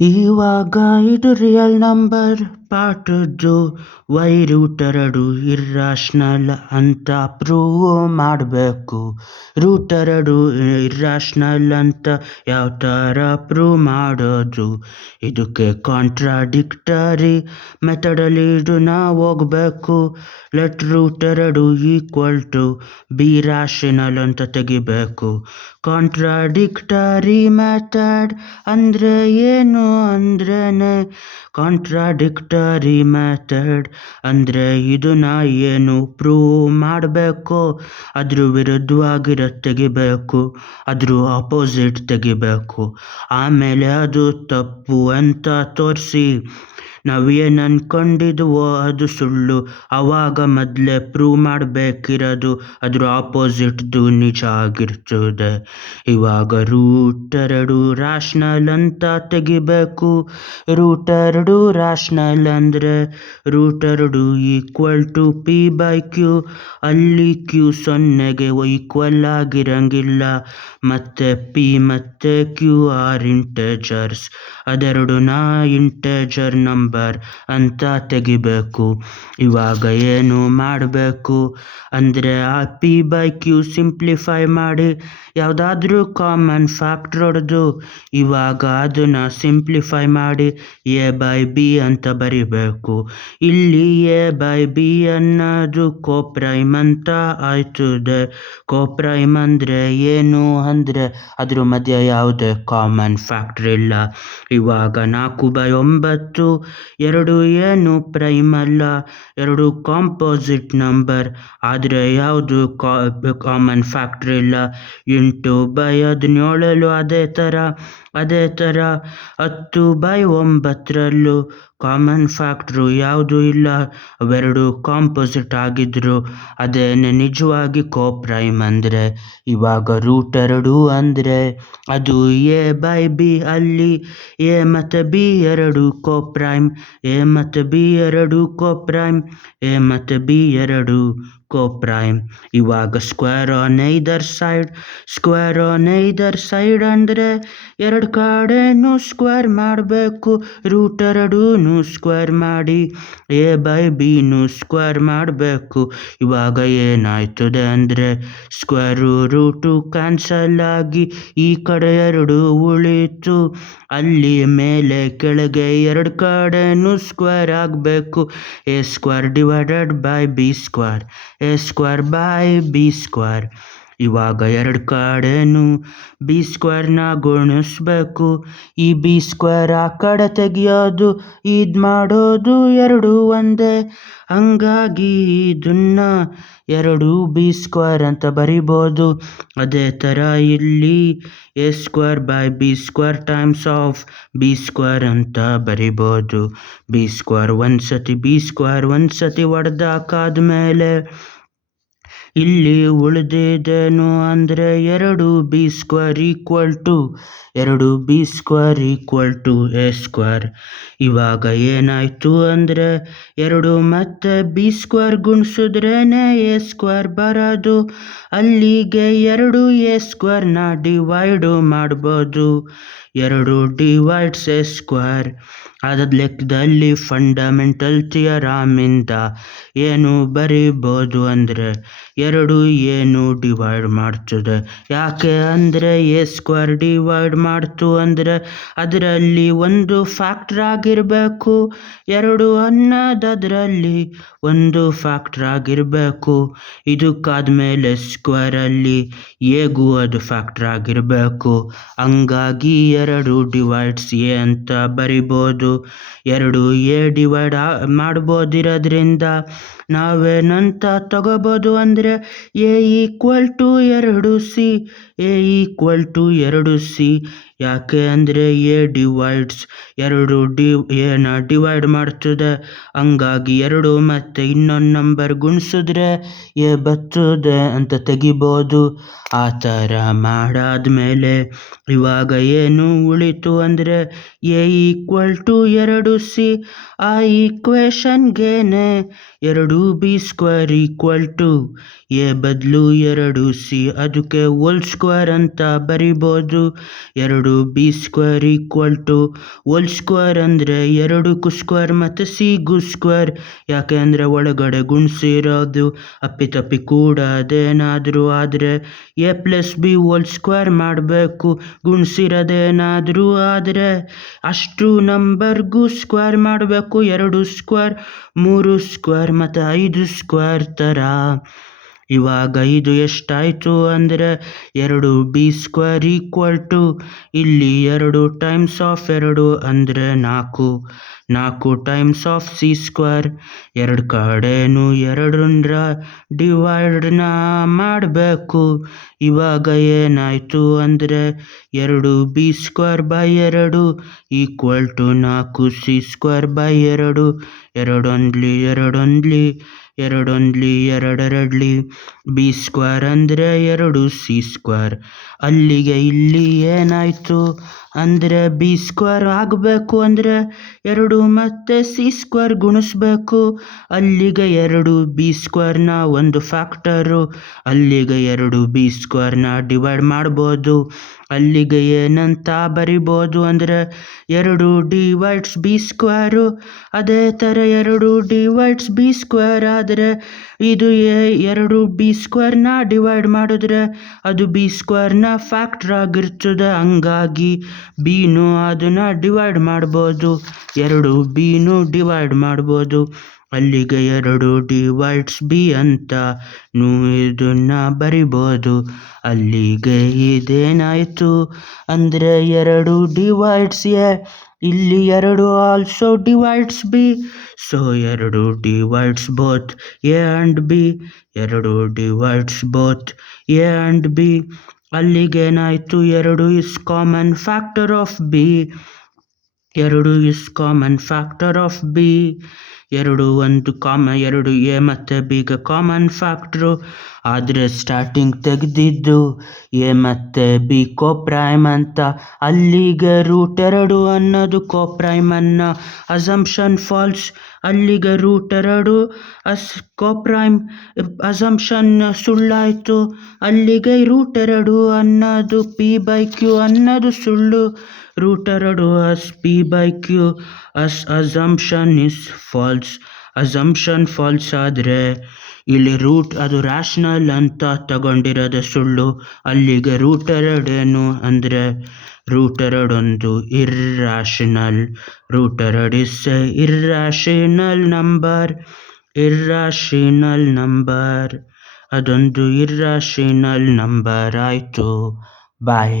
ಇವಾಗ ಇದು real number ಪಾರ್ಟದ್ದು ವೈ ರೂಟ್ 2 ಇರ್ರಾಷನಲ್ ಅಂತ ಪ್ರೂವ್ ಮಾಡಬೇಕು. ರೂಟ್ 2 ಇರ್ರಾಷನಲ್ ಅಂತ ಯಾವ ಥರ ಪ್ರೂವ್ ಮಾಡೋದು? ಇದಕ್ಕೆ ಕಾಂಟ್ರಾಡಿಕ್ಟರಿ ಮೆಥಡಲ್ಲಿ ಇದನ್ನ ಹೋಗ್ಬೇಕು. Let root 2 equal to B rational ಅಂತ ತೆಗಿಬೇಕು. ಕಾಂಟ್ರಾಡಿಕ್ಟರಿ ಮೆಥಡ್ ಅಂದರೆ ಏನು ಅಂದ್ರೇನೆ ಕಾಂಟ್ರಾಡಿಕ್ಟರಿ ಮೆಥಡ್ ಅಂದರೆ ಇದನ್ನ ಏನು ಪ್ರೂವ್ ಮಾಡಬೇಕು ಅದ್ರ ವಿರುದ್ಧವಾಗಿರೋದು ತೆಗಿಬೇಕು, ಅದ್ರ ಆಪೋಸಿಟ್ ತೆಗಿಬೇಕು. ಆಮೇಲೆ ಅದು ತಪ್ಪು ಅಂತ ತೋರಿಸಿ ನಾವು ಏನು ಅಂದ್ಕೊಂಡಿದ್ವೋ ಅದು ಸುಳ್ಳು, ಆವಾಗ ಮೊದಲೇ ಪ್ರೂವ್ ಮಾಡಬೇಕಿರೋದು ಅದ್ರ ಆಪೋಸಿಟ್ದು ನಿಜ ಆಗಿರ್ತದೆ. ಇವಾಗ ರೂಟ್ 2 ರಾಷನಲ್ ಅಂತ ತೆಗಿಬೇಕು. ರೂಟ್ 2 ರಾಷನಲ್ ಅಂದರೆ root 2 equal to P by Q. ಅಲ್ಲಿ ಕ್ಯೂ 0ಗೆ ಈಕ್ವಲ್ ಆಗಿರಂಗಿಲ್ಲ, ಮತ್ತು ಪಿ ಮತ್ತು ಕ್ಯೂ ಆರ್ ಇಂಟೇಜರ್ಸ್, ಅದೆರಡನ್ನ ಇಂಟೇಜರ್ ನಂಬರ್ ಅಂತ ತೆಗಿಬೇಕು. ಇವಾಗ ಏನು ಮಾಡಬೇಕು ಅಂದರೆ ಆ ಪಿ ಬೈ ಕ್ಯೂ ಸಿಂಪ್ಲಿಫೈ ಮಾಡಿ ಯಾವುದಾದ್ರೂ ಕಾಮನ್ ಫ್ಯಾಕ್ಟ್ರ್ ಹೊಡೆದು ಇವಾಗ ಅದನ್ನು ಸಿಂಪ್ಲಿಫೈ ಮಾಡಿ ಎ ಬೈ ಬಿ ಅಂತ ಬರಿಬೇಕು. ಇಲ್ಲಿ ಎ ಬೈ ಬಿ ಅನ್ನೋದು ಕೋಪ್ರೈಮ್ ಅಂತ ಆಯ್ತದೆ. ಕೋಪ್ರೈಮ್ ಅಂದರೆ ಏನು ಅಂದರೆ ಅದ್ರ ಮಧ್ಯೆ ಯಾವುದೇ ಕಾಮನ್ ಫ್ಯಾಕ್ಟ್ರ್ ಇಲ್ಲ. ಇವಾಗ 4/9 ಎರಡು ಏನು ಪ್ರೈಮ್ ಅಲ್ಲ, ಎರಡು ಕಾಂಪೋಸಿಟ್ ನಂಬರ್, ಆದರೆ ಯಾವುದು ಕಾಮನ್ ಫ್ಯಾಕ್ಟ್ರ್ ಇಲ್ಲ. 8/17 ಅದೇ ಥರ 10/9 ಕಾಮನ್ ಫ್ಯಾಕ್ಟ್ರು ಯಾವುದೂ ಇಲ್ಲ, ಅವೆರಡು ಕಾಂಪೋಸಿಟ್ ಆಗಿದ್ರು. ಅದೇನೆ ನಿಜವಾಗಿ ಕೋಪ್ರೈಮ್ ಅಂದರೆ. ಇವಾಗ ರೂಟ್ 2 ಅಂದರೆ ಅದು ಎ ಬೈ ಬಿ, ಅಲ್ಲಿ ಎ ಮತ್ತು ಬಿ ಎರಡು ಕೋಪ್ರೈಮ್, ಎ ಮತ್ತು ಬಿ ಎರಡು ಕೋಪ್ರೈಮ್, ಎ ಮತ್ತು ಬಿ ಎರಡು ಕೋಪ್ರೈಮ್. ಇವಾಗ ಸ್ಕ್ವೇರ್ ಆನ್ ಐದರ್ ಸೈಡ್ ಅಂದರೆ ಎರಡು ಕಡೆನೂ ಸ್ಕ್ವೇರ್ ಮಾಡಬೇಕು. ರೂಟ್ 2 ಸ್ಕ್ವೇರ್ ಮಾಡಿ ಎ ಬೈ ಬಿನೂ ಸ್ಕ್ವೇರ್ ಮಾಡಬೇಕು. ಇವಾಗ ಏನಾಯ್ತದೆ ಅಂದರೆ ಸ್ಕ್ವೇರು ರೂಟು ಕ್ಯಾನ್ಸಲ್ ಆಗಿ ಈ ಕಡೆ ಎರಡು ಉಳಿತು. ಅಲ್ಲಿ ಮೇಲೆ ಕೆಳಗೆ ಎರಡು ಕಡೆನೂ ಸ್ಕ್ವೇರ್ ಆಗಬೇಕು. A square divided by B square, A square by B square. ಇವಾಗ ಎರಡು ಕಡೆನೂ ಬಿ ಸ್ಕ್ವೇರ್ನ ಗುಣಿಸ್ಬೇಕು. ಈ ಬಿ ಸ್ಕ್ವೇರ್ ಆ ಕಡೆ ತೆಗಿಯೋದು, ಇದು ಮಾಡೋದು ಎರಡು ಒಂದೇ. ಹಂಗಾಗಿ ಇದನ್ನ ಎರಡು ಬಿ ಸ್ಕ್ವೇರ್ ಅಂತ ಬರಿಬೋದು. ಅದೇ ಥರ ಇಲ್ಲಿ A square by B square times of B square ಅಂತ ಬರಿಬೋದು. ಬಿ ಸ್ಕ್ವೇರ್ ಒಂದ್ಸತಿ ಹೊಡೆದಾಕಾದ್ಮೇಲೆ ಇಲ್ಲಿ ಉಳಿದಿದ್ದೇನು ಅಂದರೆ ಎರಡು B square equal to A square. ಇವಾಗ ಏನಾಯಿತು ಅಂದರೆ ಎರಡು ಮತ್ತು ಬಿ ಸ್ಕ್ವೇರ್ ಗುಣಿಸಿದ್ರೇನೆ ಎ ಸ್ಕ್ವೇರ್ ಬರೋದು. ಅಲ್ಲಿಗೆ ಎರಡು ಎ ಸ್ಕ್ವೇರ್ನ ಡಿವೈಡು ಮಾಡ್ಬೋದು. ಎರಡು ಡಿವೈಡ್ಸ್ ಎ ಸ್ಕ್ವೇರ್. ಅದರ ಲೆಕ್ಕದಲ್ಲಿ ಫಂಡಮೆಂಟಲ್ ಥಿಯರಮಿಂದ ಏನು ಬರಿಬೋದು ಅಂದರೆ ಎರಡು ಏನು ಡಿವೈಡ್ ಮಾಡ್ತದೆ. ಯಾಕೆ ಅಂದರೆ ಎ ಸ್ಕ್ವೇರ್ ಡಿವೈಡ್ ಮಾಡ್ತು ಅಂದರೆ ಅದರಲ್ಲಿ ಒಂದು ಫ್ಯಾಕ್ಟ್ರ್ ಆಗಿರಬೇಕು. ಎರಡು ಅನ್ನೋದರಲ್ಲಿ ಒಂದು ಫ್ಯಾಕ್ಟ್ರ್ ಆಗಿರಬೇಕು. ಇದಕ್ಕಾದ್ಮೇಲೆ ಸ್ಕ್ವೇರಲ್ಲಿ ಎಗೂ ಅದು ಫ್ಯಾಕ್ಟ್ರ್ ಆಗಿರಬೇಕು. ಹಂಗಾಗಿ ಎರಡು ಡಿವೈಡ್ಸ್ ಎ ಅಂತ ಬರಿಬೋದು. ಎರಡು ಎ ಡಿವೈಡ್ ಮಾಡ್ಬೋದಿರೋದ್ರಿಂದ ನಾವೇನಂತ ತಗೋಬೋದು ಅಂದರೆ A equal to 2c. A equal to 2c. ಯಾಕೆ ಅಂದರೆ ಎ ಡಿವೈಡ್ಸ್ ಎರಡು ಎನ ಡಿವೈಡ್ ಮಾಡ್ತದೆ. ಹಂಗಾಗಿ ಎರಡು ಮತ್ತು ಇನ್ನೊಂದು ನಂಬರ್ ಗುಣಿಸಿದ್ರೆ ಎ ಬರ್ತದೆ ಅಂತ ತೆಗಿಬೋದು. ಆ ಥರ ಮಾಡಾದ್ಮೇಲೆ ಇವಾಗ ಏನು ಉಳಿತು ಅಂದರೆ ಎ ಈಕ್ವಲ್ ಟು 2c. ಆ ಈಕ್ವೇಷನ್ಗೇನೆ ಎರಡು B square equal to A ಬದಲು 2c, ಅದಕ್ಕೆ ಹೋಲ್ ಸ್ಕ್ವೇರ್ ಅಂತ ಬರಿಬೋದು. ಎರಡು B square equal to whole square ಅಂದರೆ 2ಕ್ಕೂ ಸ್ಕ್ವೇರ್ ಮತ್ತು ಸಿಗೂ ಸ್ಕ್ವೇರ್. ಯಾಕೆ ಅಂದರೆ ಒಳಗಡೆ ಗುಣಿಸಿರೋದು ಅಪ್ಪಿತಪ್ಪಿ ಕೂಡ ಅದೇನಾದರೂ ಆದರೆ a+b ಹೋಲ್ ಸ್ಕ್ವೇರ್ ಮಾಡಬೇಕು. ಗುಣಿಸಿರೋದೇನಾದರೂ ಆದರೆ ಅಷ್ಟು ನಂಬರ್ಗೂ ಸ್ಕ್ವೇರ್ ಮಾಡಬೇಕು. 2 ಸ್ಕ್ವೇರ್, 3 ಸ್ಕ್ವೇರ್ ಮತ್ತು 5 ಸ್ಕ್ವೇರ್ ಥರ. ಇವಾಗ ಇದು ಎಷ್ಟಾಯಿತು ಅಂದರೆ 2b ಸ್ಕ್ವೇರ್ ಈಕ್ವಲ್ ಟು ಇಲ್ಲಿ 2 ಟೈಮ್ಸ್ ಆಫ್ 2 ಅಂದರೆ 4. 4 ಟೈಮ್ಸ್ ಆಫ್ ಸಿ ಸ್ಕ್ವೇರ್. 2 ಕಡೆನೂ 2ರ ಡಿವೈಡ್ನ ಮಾಡಬೇಕು. ಇವಾಗ ಏನಾಯಿತು ಅಂದರೆ 2b square by 2 equal to 4c square by 2. 2 ಒಂದ್ಲಿ 2 ಒಂದ್ಲಿ 2 ಒಂದ್ಲಿ 2 ಎರಡ್ಲಿ ಬಿ ಸ್ಕ್ವೇರ್ ಅಂದರೆ 2c ಸ್ಕ್ವೇರ್. ಅಲ್ಲಿಗೆ ಇಲ್ಲಿ ಏನಾಯಿತು ಅಂದರೆ ಬಿ ಸ್ಕ್ವೇರ್ ಆಗಬೇಕು ಅಂದರೆ 2 ಮತ್ತು ಸಿ ಸ್ಕ್ವೇರ್ ಗುಣಿಸ್ಬೇಕು. ಅಲ್ಲಿಗೆ 2b ಸ್ಕ್ವೇರ್ನ ಒಂದು ಫ್ಯಾಕ್ಟರು. ಅಲ್ಲಿಗೆ 2b ಸ್ಕ್ವೇರ್ನ ಡಿವೈಡ್ ಮಾಡ್ಬೋದು. ಅಲ್ಲಿಗೆ ಏನಂತ ಬರಿಬೋದು ಅಂದರೆ 2 ಡಿವೈಡ್ಸ್ ಬಿ ಸ್ಕ್ವೇರು. ಅದೇ ಥರ 2 ಡಿವೈಡ್ಸ್ ಬಿ ಸ್ಕ್ವೇರ್ ಆದರೆ ಇದು 2b ಸ್ಕ್ವೇರ್ನ ಡಿವೈಡ್ ಮಾಡಿದ್ರೆ ಅದು ಬಿ ಸ್ಕ್ವೇರ್ನ ಫ್ಯಾಕ್ಟ್ರ್ ಆಗಿರ್ತದೆ. ಹಂಗಾಗಿ ಬಿನೂ ಅದನ್ನು ಡಿವೈಡ್ ಮಾಡ್ಬೋದು. 2bನೂ ಡಿವೈಡ್ ಮಾಡ್ಬೋದು. ಅಲ್ಲಿಗೆ 2 ಡಿವೈಡ್ಸ್ ಬಿ ಅಂತ ಇದನ್ನು ಬರಿಬೋದು. ಅಲ್ಲಿಗೆ ಇದೇನಾಯಿತು ಅಂದರೆ 2 ಡಿವೈಡ್ಸ್ ಎ, ಇಲ್ಲಿ 2 also divides b. So 2 divides both a and b. 2 divides both a and b. ಅಲ್ಲಿಗೇನಾಯಿತು 2 is common factor of b. 2 is common factor of b. 2 a ಮತ್ತು ಬಿಗೆ ಕಾಮನ್ ಫ್ಯಾಕ್ಟ್ರು. ಆದರೆ ಸ್ಟಾರ್ಟಿಂಗ್ ತೆಗೆದಿದ್ದು ಎ ಮತ್ತು b coprime ಅಂತ. ಅಲ್ಲಿಗೆ √2 ಅನ್ನೋದು ಕೋಪ್ರೈಮ್ ಅನ್ನೋ ಅಸಂಪ್ಷನ್ ಫಾಲ್ಸ್. ಅಲ್ಲಿಗೆ √2 ಕೋಪ್ರೈಮ್ ಅಸಂಪ್ಷನ್ ಸುಳ್ಳಾಯಿತು. ಅಲ್ಲಿಗೆ √2 ಅನ್ನೋದು p/q ಅನ್ನೋದು ಸುಳ್ಳು. √2 as p/q as assumption is false. Assumption false ಆದರೆ ಇಲ್ಲಿ ಅದು ರ್ಯಾಷನಲ್ ಅಂತ ತಗೊಂಡಿರೋದು ಸುಳ್ಳು. ಅಲ್ಲಿಗೆ √2 ಏನು ಅಂದರೆ √2 ಒಂದು irrational. √2 is a irrational number. Irrational number. ಅದೊಂದು ಇರ್ರಾಷನಲ್ ನಂಬರ್ ಆಯಿತು. ಬಾಯ್.